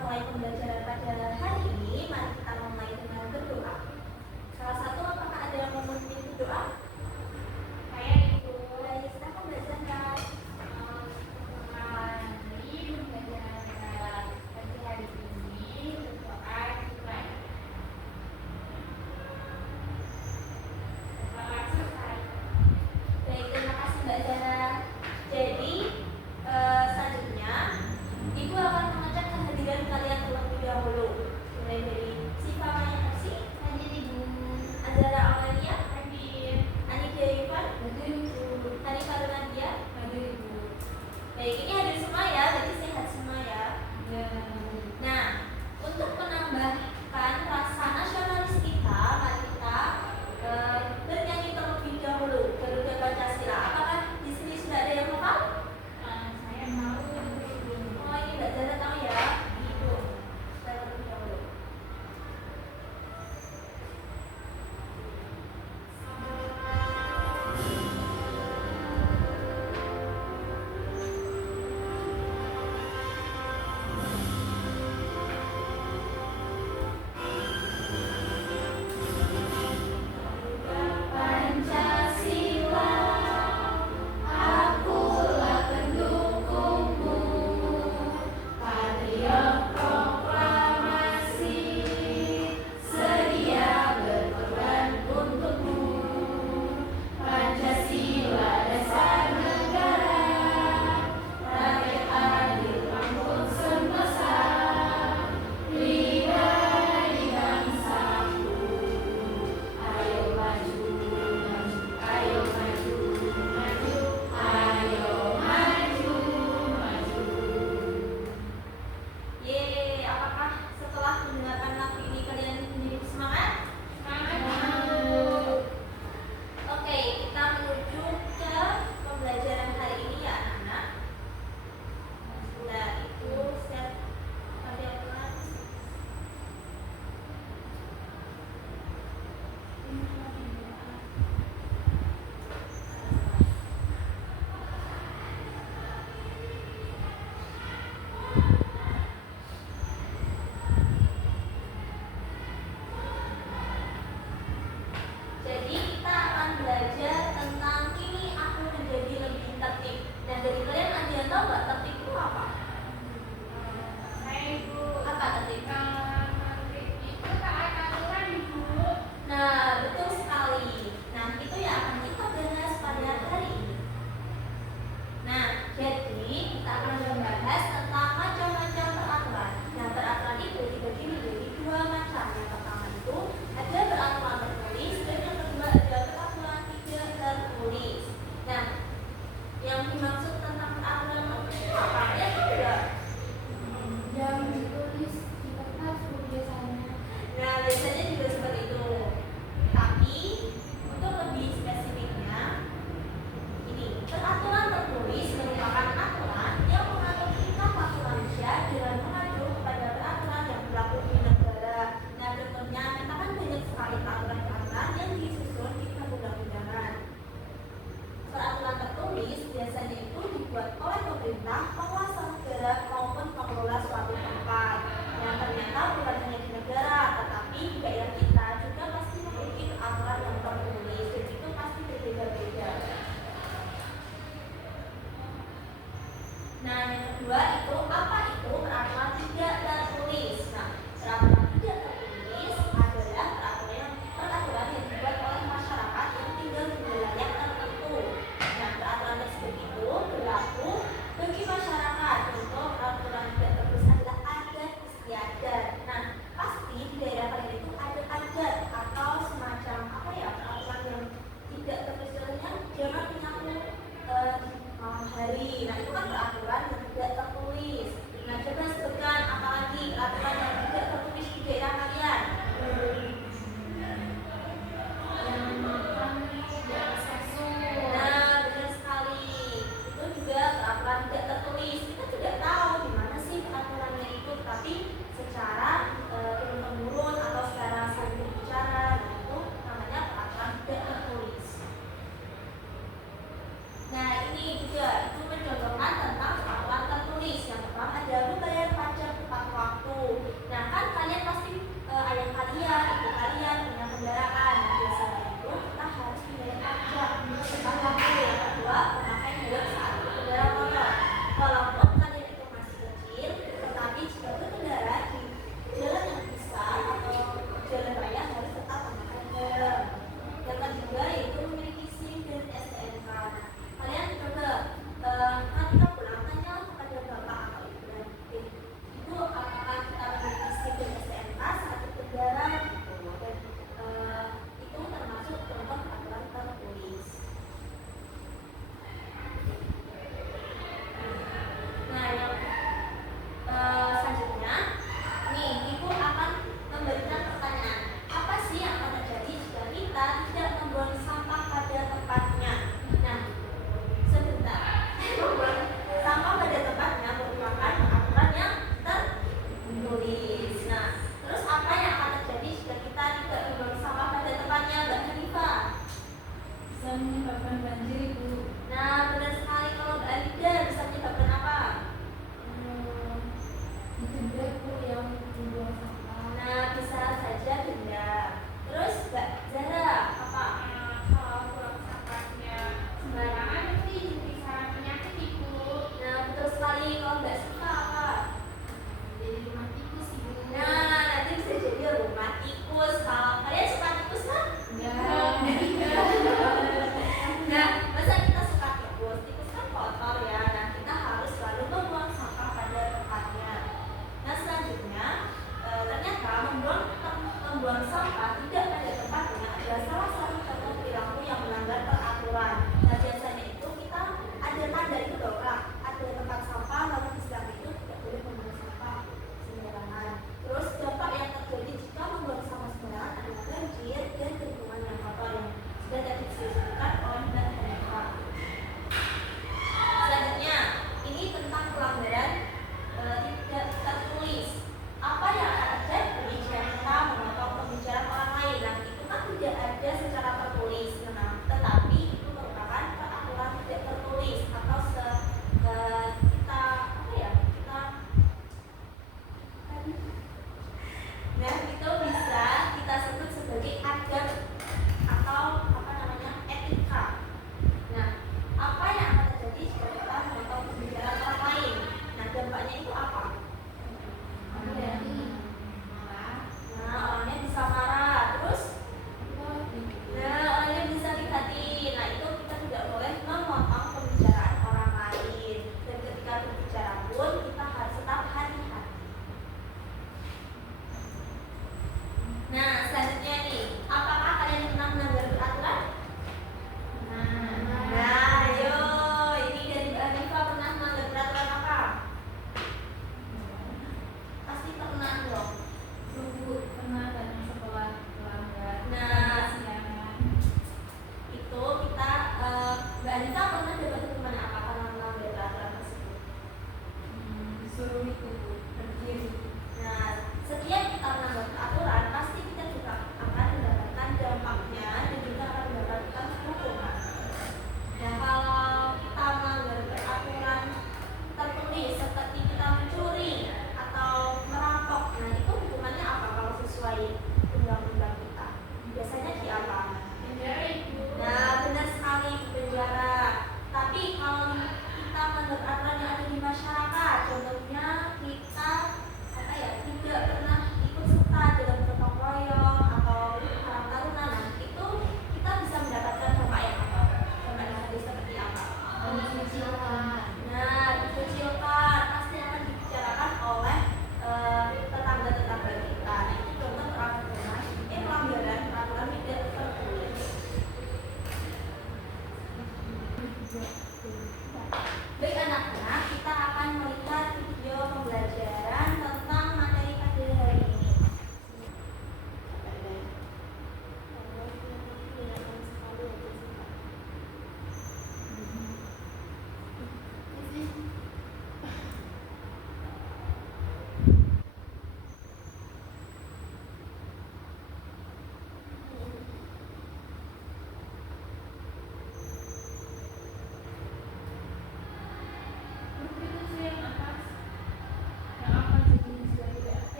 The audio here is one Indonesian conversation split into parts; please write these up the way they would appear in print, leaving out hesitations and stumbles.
mulai pembelajaran pada hari ini, mari kita mulai dengan berdoa. Salah satu, apakah ada yang mau memimpin berdoa? Saya Ibu. Baik, silakan belajarkan. Mengalami pembelajaran pada hari ini berdoa dimulai. Telah selesai. Baik, terima kasih Mbak Zara. Jadi selanjutnya Ibu akan mengecek kehadiran kalian terlebih dahulu. Mulai dari Siva Maya Kasih, Lanjut Ibu. Azara Aurelia, Hadir.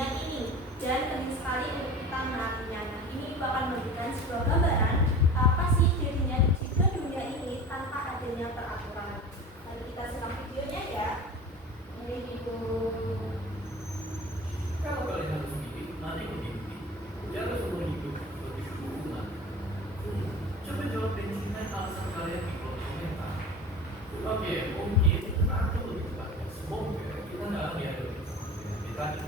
dunia ini, dan penting sekali untuk kita menaatinya. Nah, ini Ibu akan memberikan sebuah gambaran apa sih jadinya jika dunia ini tanpa adanya peraturan. Lalu kita simak videonya ya. Begitu. Kalau kalian harus bikin, nanti begini. Jangan semua hidup seperti hubungan. Coba jawab dan cintai alasan kalian di kolom komentar. Oke, mungkin atau lebih tepatnya, semoga kita nggak dihadapin sama penyakit tadi.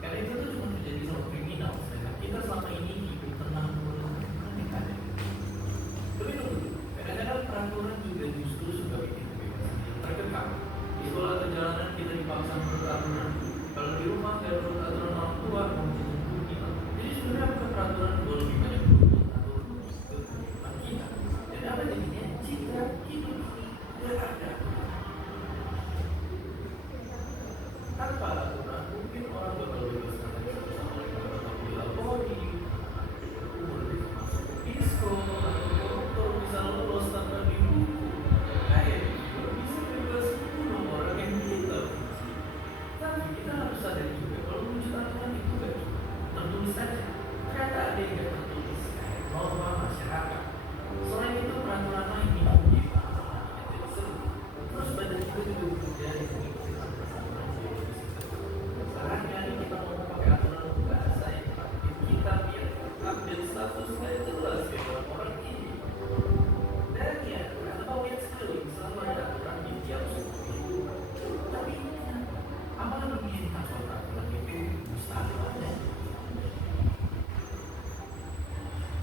Karena itu tuh cuma terjadi sama kriminal, sedangkan kita selama ini hidup tenang menentukan. Tapi tunggu, kadang-kadang peraturan juga justru suka bikin kebebasan yang terkekang. Di sekolah atau jalanan kita dipaksa menurut aturan. Kalau di rumah nggak menurut aturan orang tua, mau menurut kita. Jadi sebenarnya bukan peraturan gue lebih banyak menurut atau kehidupan kita. Dan apa jadinya jika hidup ini tidak ada tanpa aturan, mungkin orang bakal bebas nanti satu sama lain atau bila body, umur bisa masuk ke disco, atau koruptor bisa lolos tanpa dihukum. Kayak juga bisa bebas bunuh orang yang kita benci. Tapi kita harus sadar juga kalau wujud aturan itu gak cuma tertulis saja. Ternyata ada yang gak tertulis, kayak norma masyarakat. Selain itu peraturan lain ini kita jadi seru. Terus badan kita juga bekerja yang mengikuti aturan biologis itu. Sekarang hari kita mau pakai aturan bahasa yang praktik kita biar update status kayak jelas kayak orang ini. Dan ya, karena mau lihat sekeliling selalu ada aturan di tiap suku itu. Tapi amalan dunia tanpa peraturan itu mustahil ada.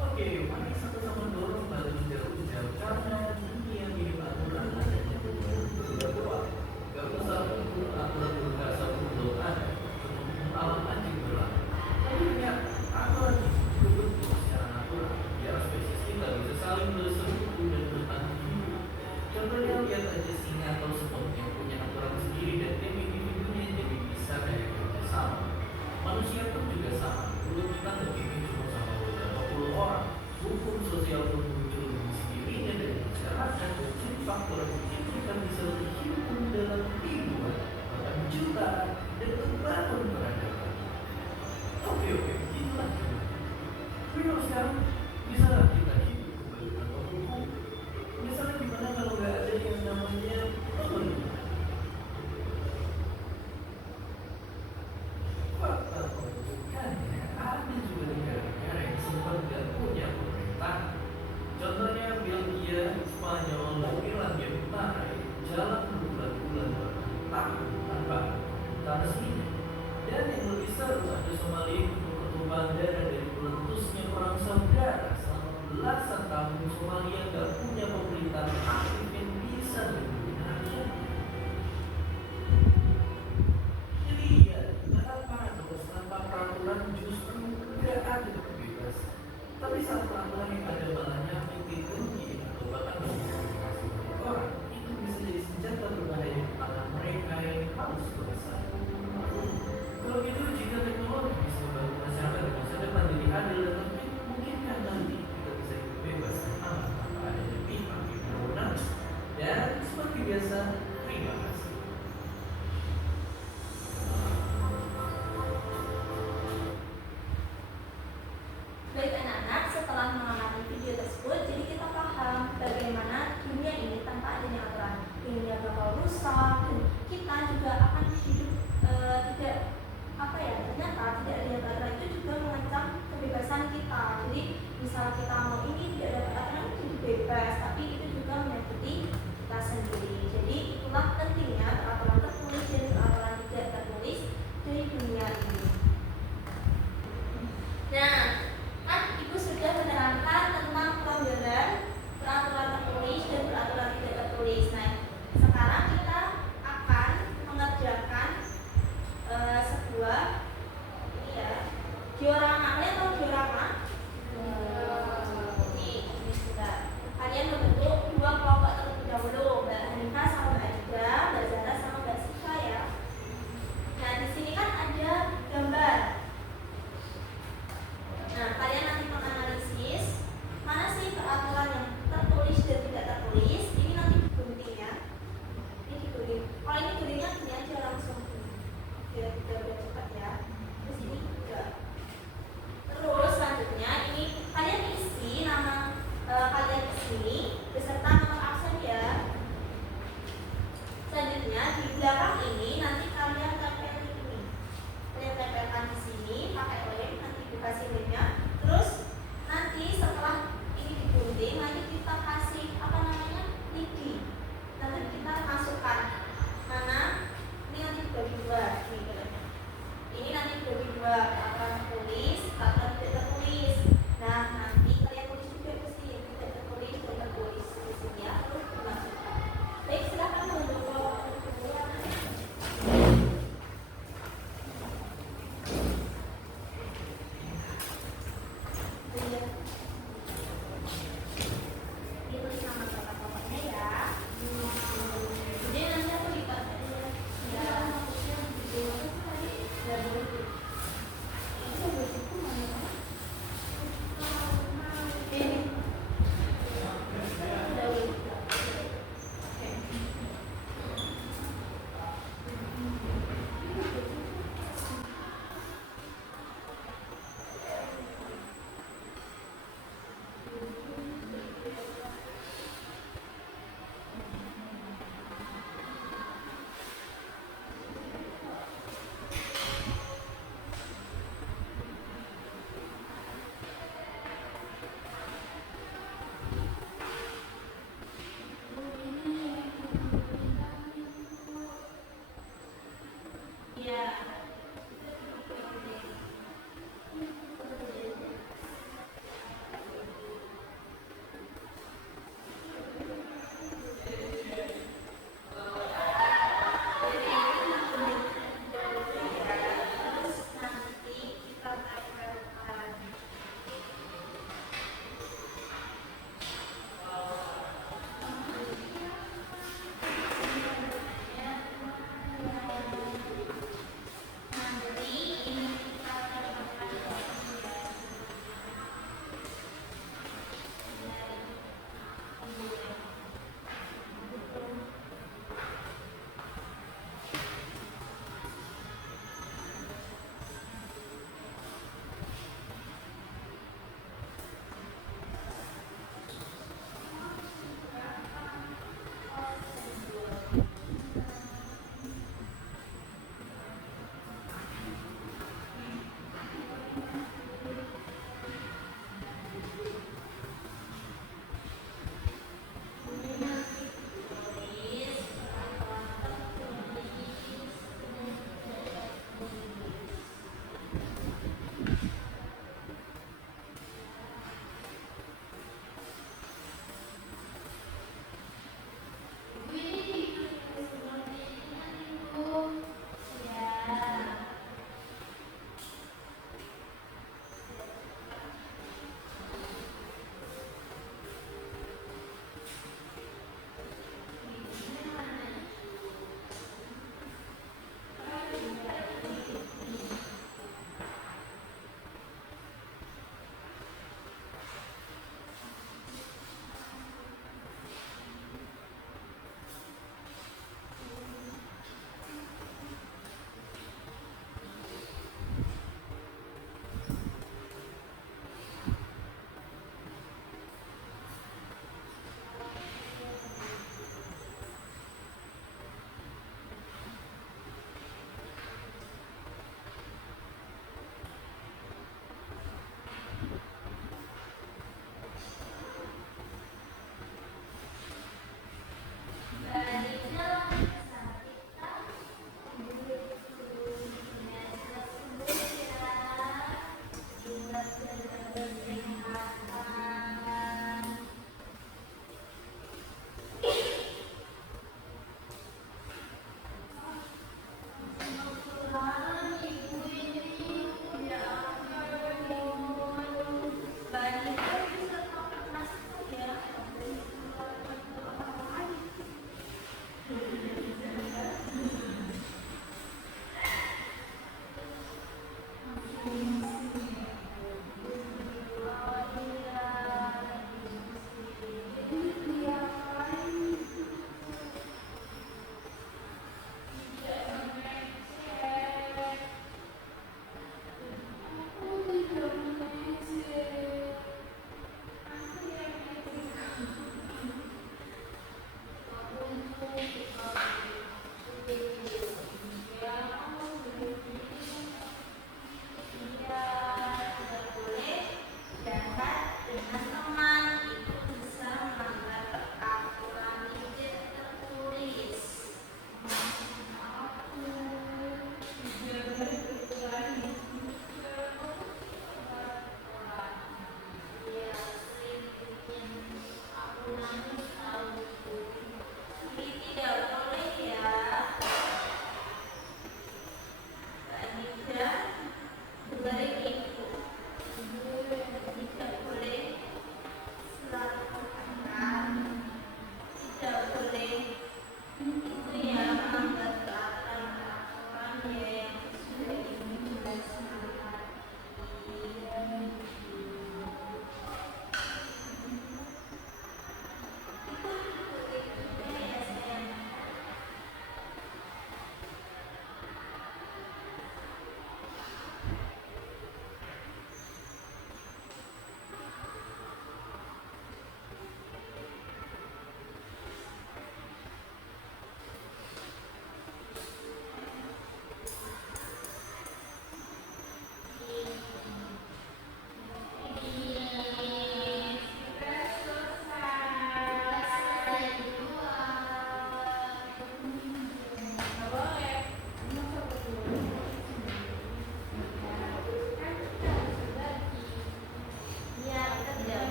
Oke, mari sama-sama dorong pada jauh-jauh karena dunia milik aturan adanya beberapa doang. Gak usah menurut aturan berbahasa untuk ada, cuma alam anjing berlaku. Tapi ingat, aturan itu juga bentuk secara natural, biar spesies kita bisa saling bersekutu dan bertahan hidup. Contohnya lihat aja singa atau semut yang punya aturan sendiri dan tiap individunya jadi bisa kayak kerja sama. Manusia pun juga sama, dulu kita ngebikin cuma sama beberapa puluh orang. Hukum sosial pun muncul dengan sendirinya dari masyarakat dan jadi faktor yang bikin kita bisa berhimpun dalam ribuan, bahkan jutaan dan membangun peradaban. Oke, itulah cuman. Tapi kalau sekarang, bisa nggak kita hidup kembali tanpa hukum? Misalnya gimana kalau nggak ada yang namanya pemerintah? Fakta menunjukkannya ada juga negara-negara yang sempat nggak punya pemerintah. Contohnya Belgia, Spanyol, dan Irlandia Utara yang jalan berbulan-bulan tahun tanpa pemerintah resminya. Dan yang lebih seru ada Somalia yang bertumpahan darah dari meletusnya perang saudara selama belasan tahun. Somalia nggak punya pemerintahan aktif yang bisa melindungi rakyatnya. Jadi ya, gimana paradoks tanpa peraturan justru nggak ada kebebasan. Tapi saat peraturan yang ada malah nyakitin rugi atau bahkan mendiskriminasi banyak orang, itu bisa jadi senjata berbahaya di tangan mereka yang harus berusaha. Kalau gitu, jika teknologi bisa membantu masyarakat di masa depan jadi adil dan tertib, mungkin kan nanti kita bisa hidup bebas dan aman tanpa adanya pihak yang berwenang. Dan seperti biasa, terima kasih. Baik anak-anak, setelah mengamati video tersebut, jadi kita paham bagaimana dunia ini tanpa adanya aturan, dunia bakal rusak dan kita juga akan hidup ternyata tidak adanya aturan itu juga mengancam kebebasan kita. Jadi misal kita mau ini tidak ada aturan itu bebas, tapi itu juga menyakiti kita sendiri. Jadi itulah pentingnya peraturan tertulis dan peraturan tidak tertulis dari dunia ini. Nah, kan Ibu sudah menerangkan tentang perbedaan peraturan tertulis dan peraturan tidak tertulis. Nah, sekarang kita akan mengerjakan sebuah ini ya, diorama. Kalian tahu diorama? Ini sudah. Kalian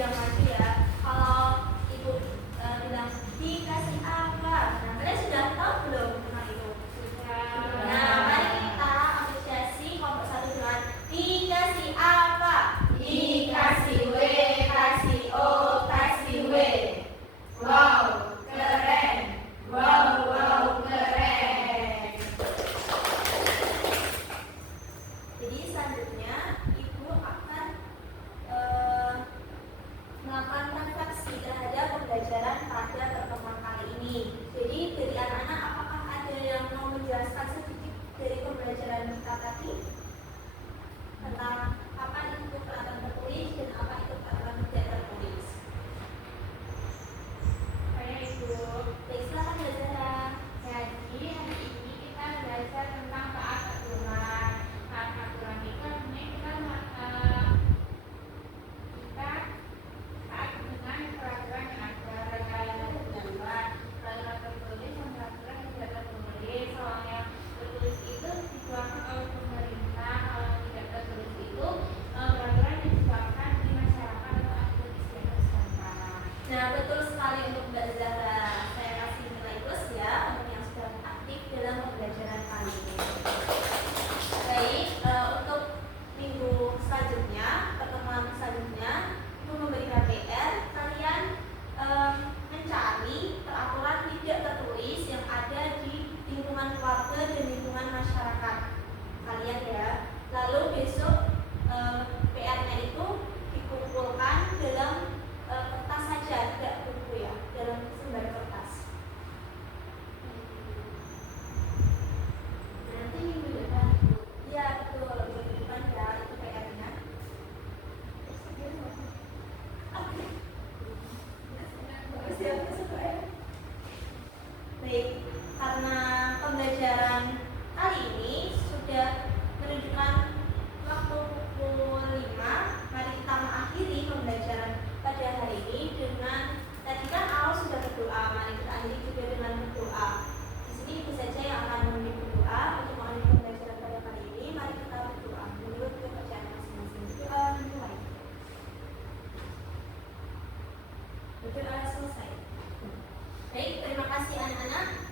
yang maju ya. Kalau ibu bilang dikasih apa, nah kalian sudah tahu belum tentang itu? Nah, mari kita apresiasi kelompok satu dengan dikasih apa? Dikasih W, kasih O, kasih W. Wow, keren. Wow, keren. Jadi selanjutnya ibu akan melakukan refleksi terhadap pembelajaran pada pertemuan kali ini. Jadi dari anak-anak apakah ada yang mau menjelaskan sedikit dari pembelajaran kita tadi tentang apa itu peraturan tertulis dan apa itu peraturan tidak tertulis? Saya Ibu. Baik, silakan Mbak Zahra. Jadi hari ini kita belajar tentang taat aturan. Taat aturan itu artinya kita taat dengan peraturan yang ada. Peraturan tertulis, peraturan tertulis, dan peraturan yang tidak tertulis. Kalau yang tertulis itu dikeluarkan oleh pemerintah, kalau yang tidak tertulis itu peraturan yang dikeluarkan di masyarakat atau aktivitas istiadat setempat. Nah, betul sekali untuk Mbak Zahra. Saya kasih nilai plus ya untuk yang sudah aktif dalam pembelajaran kali ini. Baik, untuk minggu selanjutnya, pertemuan selanjutnya, Ibu memberikan PR, kalian mencari peraturan tidak tertulis yang ada di lingkungan keluarga dan lingkungan masyarakat kalian ya. Lalu besok PR-nya itu dikumpulkan dalam kertas saja, tidak buku ya, dalam lembar kertas. Nanti minggu depan Bu. Ya betul, minggu depan ya itu PR-nya. Oke. Baik, karena pembelajaran kali ini sudah menunjukkan waktu pukul 5, mari kita mengakhiri pembelajaran pada hari ini dengan tadi kan awal sudah berdoa, mari kita akhiri juga dengan berdoa. Di sini ibu saja yang akan memimpin berdoa untuk mengakhiri pembelajaran pada kali ini. Mari kita berdoa menurut kepercayaan masing-masing. Doa dimulai. Berdoa selesai. Baik, terima kasih anak-anak.